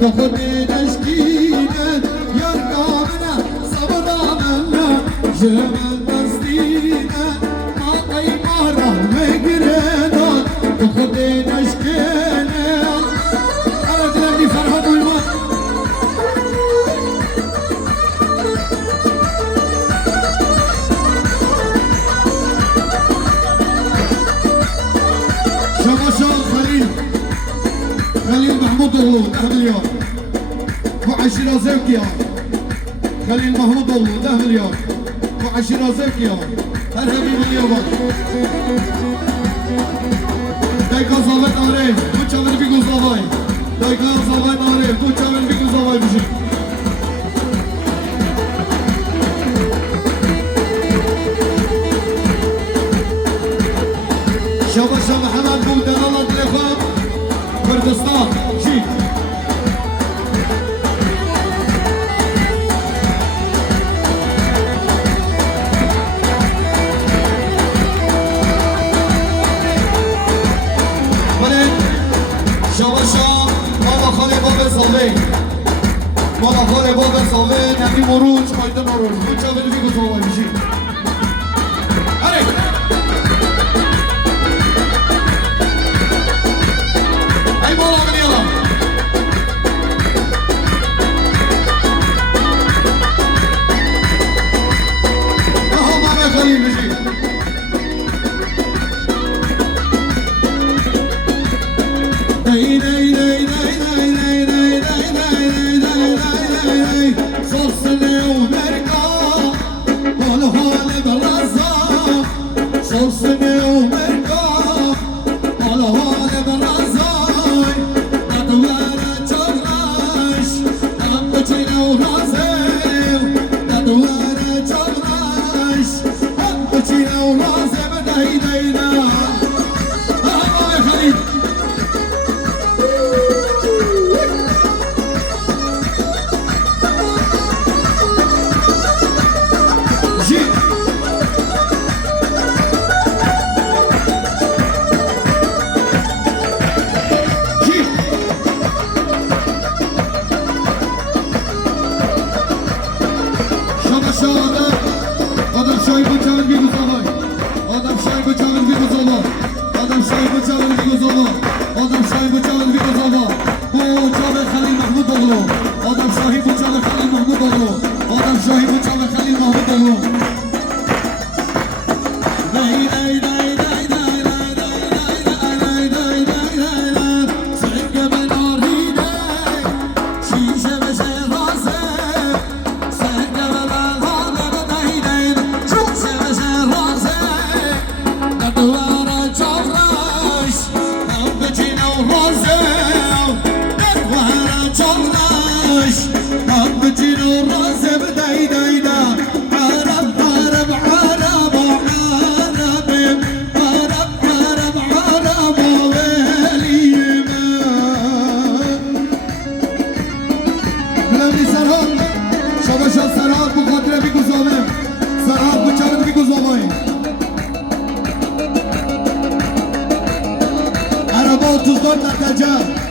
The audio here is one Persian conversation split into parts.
خودی نشکینه یار کامنه صبرامنه جمن دستینه ما قیماره بگردان خودی نشکینه أنا دلني فرحان ويمان شباشا خليل محمود أغلو 10 مليون وعشرة زوكيا خليل محمود أغلو 10 مليون وعشرة زوكيا هرهبي مليون دايكا صابت أوري وچاور بيگو صاباي دايكا صابت أوري وچاور بيگو صاباي بشي شباشا محمد بودن الله دلخواه كردستان جي مالا خاله بابا صاوه نمی مروج قایده نروج بچه بلی بگو صاوه بشی هره ای مالا منی یلا اها مامه خلیل بشی دی دی دی دی صوصني ومرقا والهول برزا صوصني ومرقا والهول برزا ندوار جغرش أمجينا ورازم ندوار جغرش أمجينا ورازم دايداينا أهلا يا خليل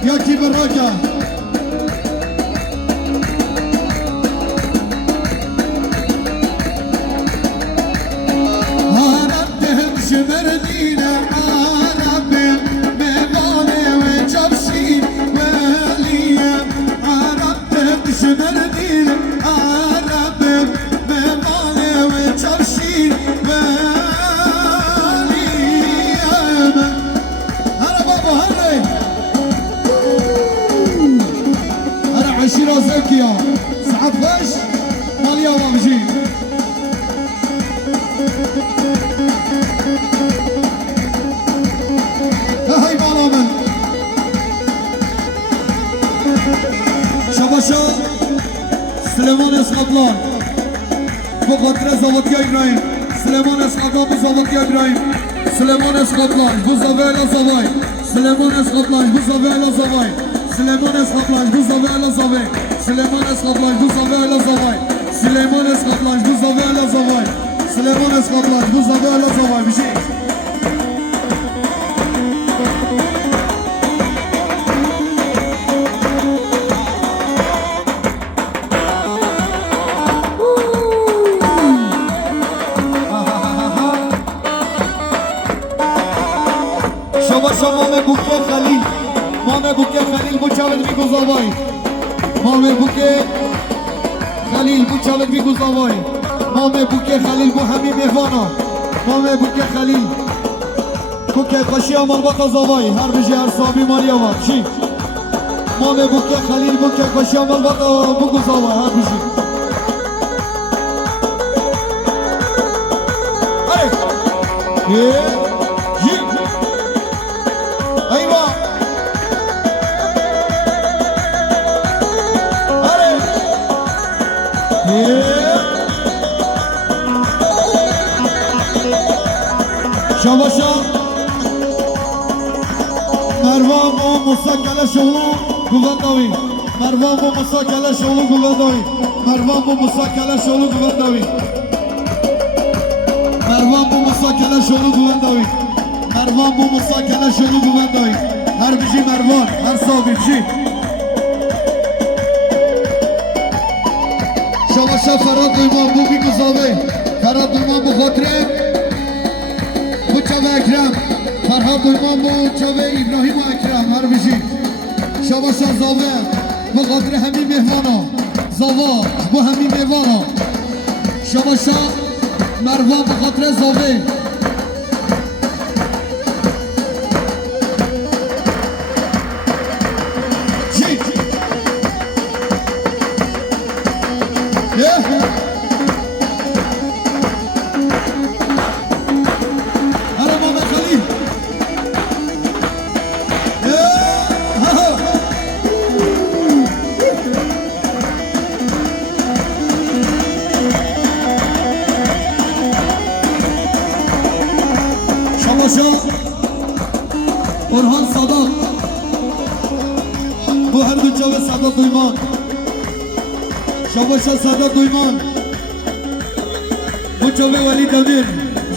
ياكي براكة هربتهم شمردينا عربي مغاني وجبشين وليا هربتهم شمردينا عربي مغاني وجبشين وليا هلا بابا هلا عشيرة زكية سعد خش ماليا وامجي هاي مالامن شباشا سليمان اسقطلان بخاطر زاوتيا إبراهيم سليمان اسقطلان بزاوتيا إبراهيم سليمان اسقطلان بزاوية زاوية سليمان اسقطلان بزاوية زاوية سليمان اسقطلان بزاوية زاوية سليمان اسقطلان بزاوية زاوية سليمان اسقطلان بزاوية زاوية سليمان اسقطلان بزاوية زاوية بشي مامه بوکه خلیل مامه بوکه خلیل بو چاوت بی گزاوای مامه بوکه خلیل بو چاوت بی گزاوای مامه بوکه خلیل بو همین مهوانا مامه بوکه خلیل بوکه خوشی آمان با قضاوای هر بجی هر صحابی مالی آمان چی مامه بوکه خلیل بوکه خوشی آمان با گزاوای هر بجی ایوه شاباشا مروان و مساکله شغلو گوگنداوی مروان و مساکله شغلو گوگنداوی مروان و مساکله شغلو گوگنداوی مروان و مساکله شغلو گوگنداوی مروان و مساکله شغلو گوگنداوی هر بجی مروان هر صابی بجی شاباشا فراد دویمان بو بی گزاوی فراد دویمان بو خاطره بو چاوه اکرم فرهاد دویمان بو چاوه ابراهیم و اکرم هر بجی شاباشا زاوه بو خاطره همین مهوانا زاوا بو همین مهوانا شاباشا مروان بو خاطره زاوه Orhan Sadat bu her gün çabe Sadat Duyman Şabaşa Sadat Duyman bu çabe Veli Demir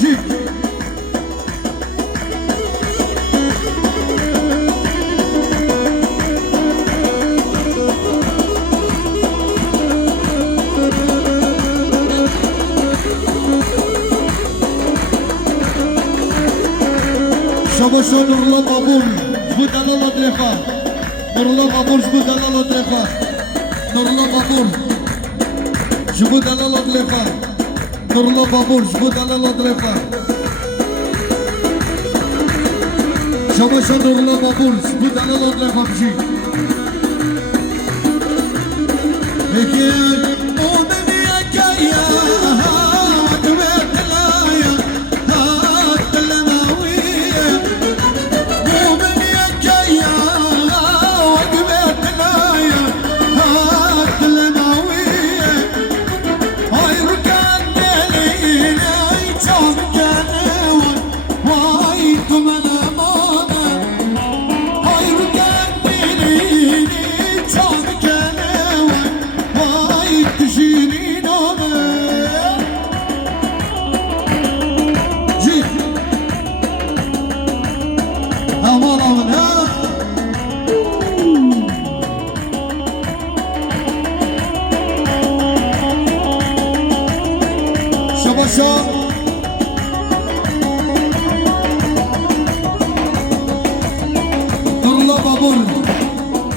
Jip Şabaşa Nurullah Babur bu dalal adrefa Nurullah Babur bu dalal adrefa Nurullah Babur bu dalal adrefa Nurullah Babur bu dalal adrefa Şabaşa Nurullah Babur bu dalal adrefa Peki o beni akaya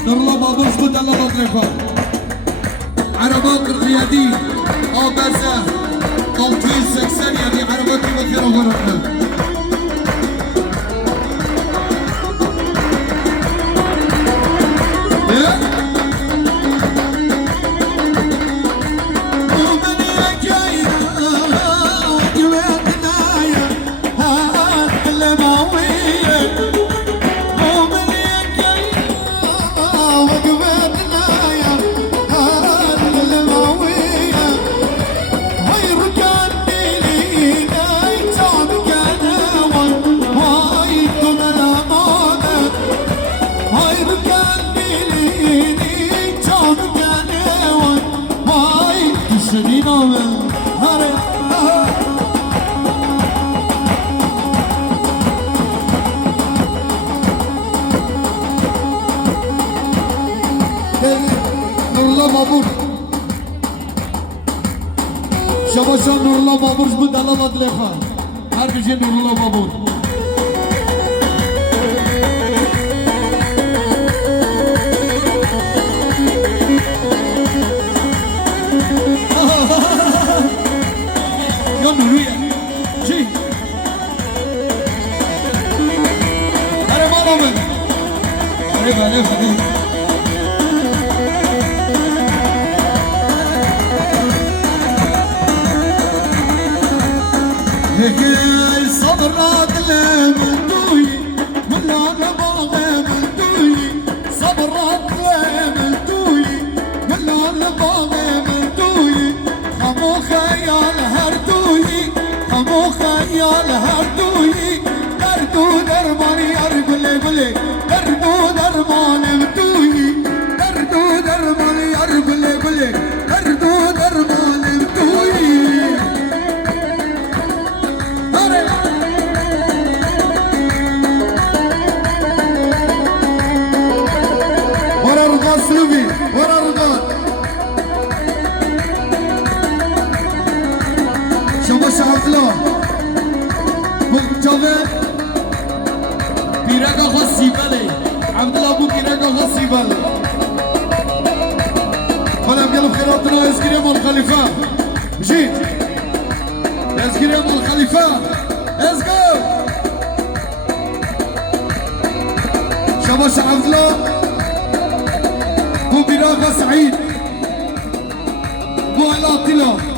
Nurullah Babur bu dalal adrefa Araba Kırkıyedi Aberze 680 yani araba kilometre olarak Nurullah Babur Şabaşa Nurullah Babur bu dalal adlefa her gece Nurullah Babur هبه هبه حبيبي هيك صبرات لمدوي ولا نبغى مدوي صبرات لمدوي ولا نبغى مدوي خمو خيال هردوي خمو خيال هردوي دردو درمان يرقل قلي دردو درمان مدوي دردو درمان يرقل قلي دردو درمان مدوي ورا رضا سلوبي ورا رضا شبا شعبلا جاوه پیرگا خاصی بله عبدالله بو پیرگا خاصی بله حالا بیلو خیراتنا ازگیری مال خلیفه بجید ازگیری مال خلیفه ازگو شباش عبدالله بو براغة سعيد بو علاطلة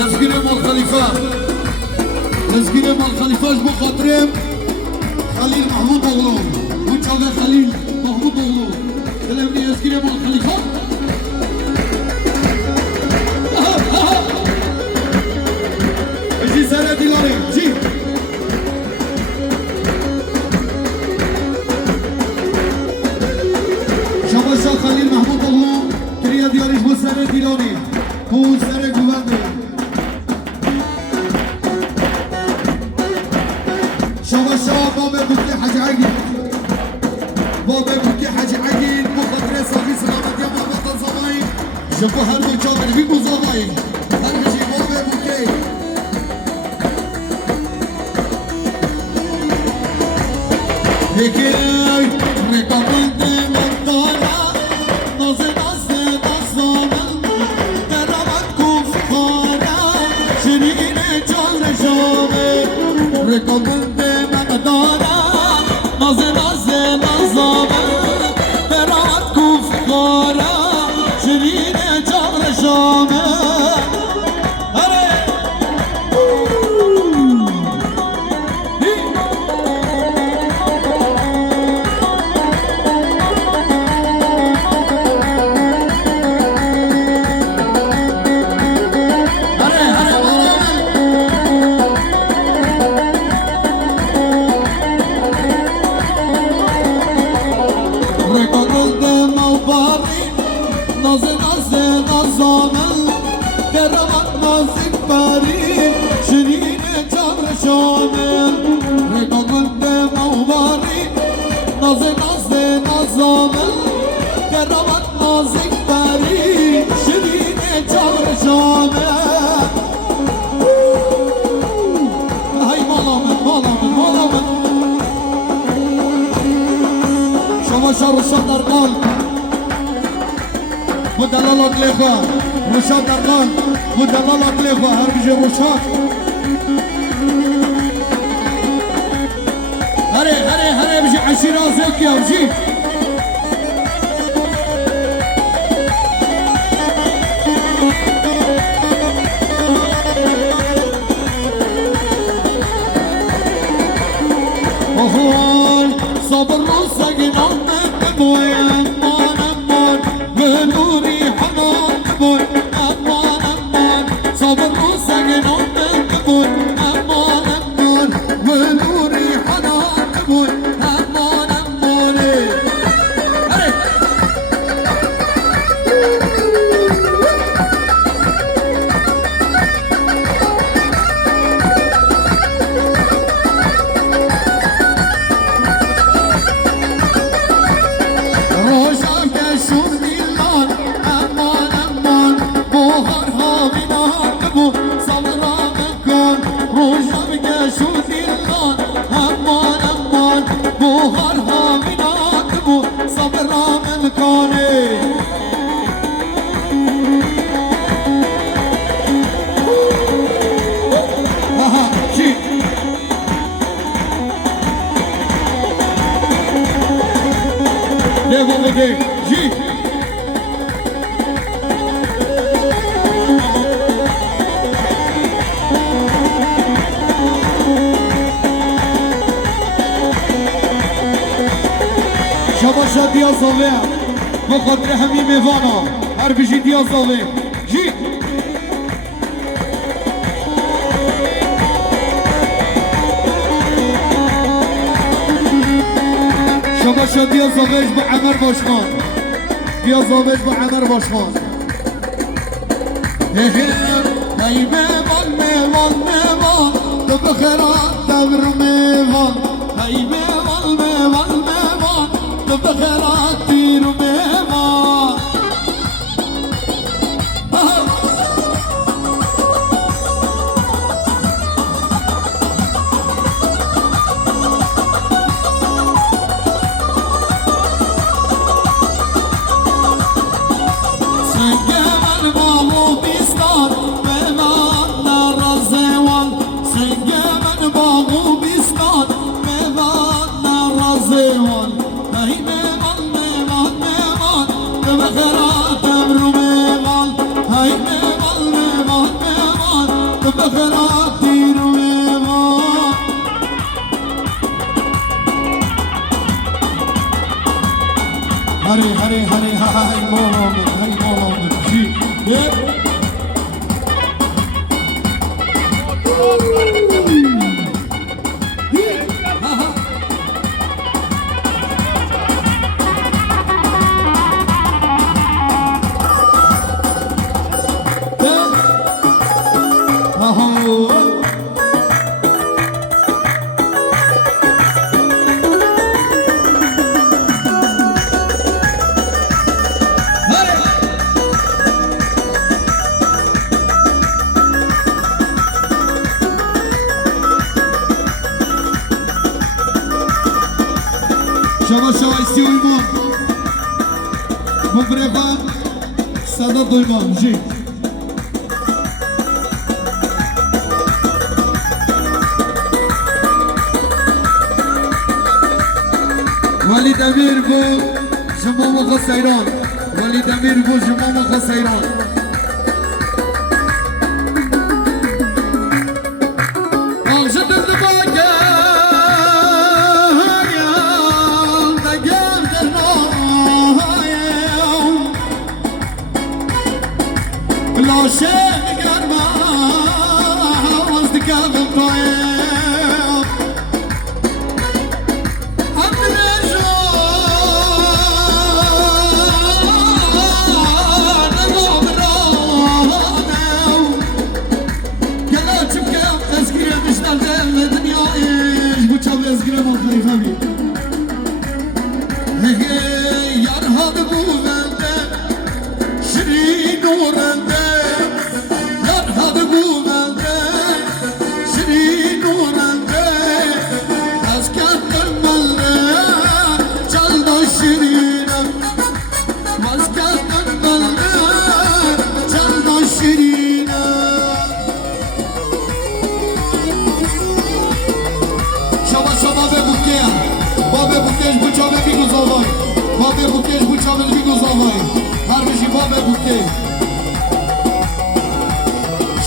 نزگیره مال خلیفه نزگیره مال خلیفهش بو خاطرم خلیل محمود اغلو بو چاگه خلیل محمود اغلو دلمنی نزگیره مال خلیفه اجی سره دیلاره جی شباشا خلیل محمود اغلو تریا دیاریش بو سره دیلاره بو سره گوونده شباشا بابا بوكي حاج عقيل بابا بوكي حاج عقيل بو خاطر صافي سلامت يا بابا الزماين شوفوا هربوا جابر بيكو زماين هربجي بابا بوكي هيك رقبت من دارا نازل نازل نازل دربت كفارا شرين جان جامر رقبت رشاد ارقال مدلل اقليفه رشاد ارقال مدلل اقليفه هربجي رشاد هري بجي عشيرة زيك يا بجي صبر راسك نعمك بوي أمان أمان بنوري حنان بوي أمان أمان صبر راسك نعمك بوي أمان أمان بنوري حنان بوي أمان أمان ليفو بودي جي شباشا ديازوفي بخاطر همي ميوانا هر بيجي ديازوفي جي شباشا ديازوفيش بعمر باشخان ديازوفيش بعمر باشخان هاي ميوان ميوان ميوان تو بخيرات دور ميوان هاي ميوان ميوان ميوان تو بخيرات دير ميوان هري هري هري هاي مولا جي شباشا ایسی اویمان مبرقا صدا دویمان جی ولید امیر بو جمام خسیران ولید امیر بو جمام خسیران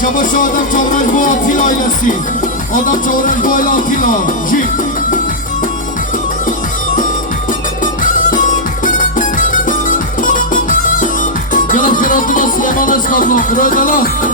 شباشا آدم چاورش با آتیلا ایلسی آدم چاورش با آتیلا جی گرم خیراتون سلیمان اسکاتلان خدای دلا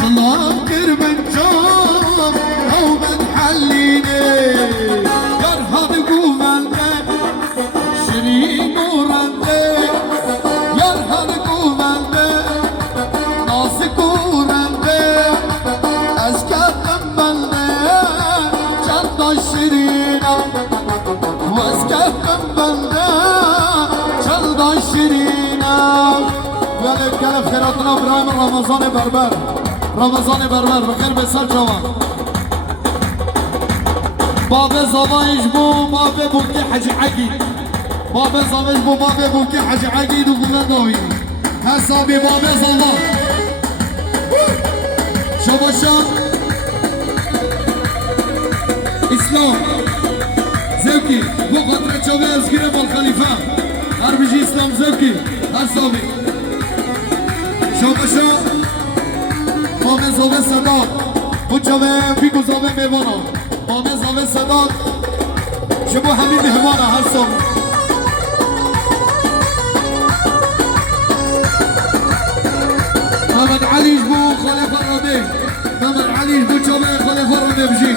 صلاة كرب الجوم أو من حليني من رمضان بربر رمضان بربر بخیر به سر جوان باب زوایش بو باب بوکی حجی عقید باب زوایش بو باب بوکی حجی عقید و گلندوی حسابی باب زوان شباشان اسلام زوکی بو خاطر چوبه ازگیره بال خلیفه هر بیجی اسلام زوکی حسابی شباشان باب زوه صدا بو چوبه بیگو زوه میوانا باب زوه صدا شبو همین مهمانه حسابی محمد علیش بو خلیفه رابی محمد علیش بو چوبه خلیفه رابی بجی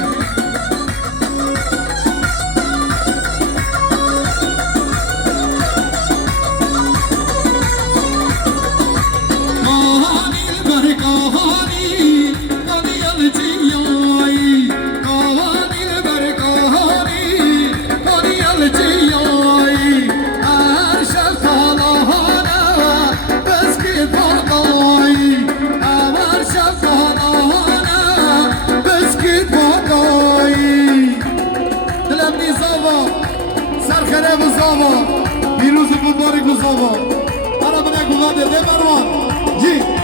پیروز مبارک و زاوا برای من گواه ده مروان جی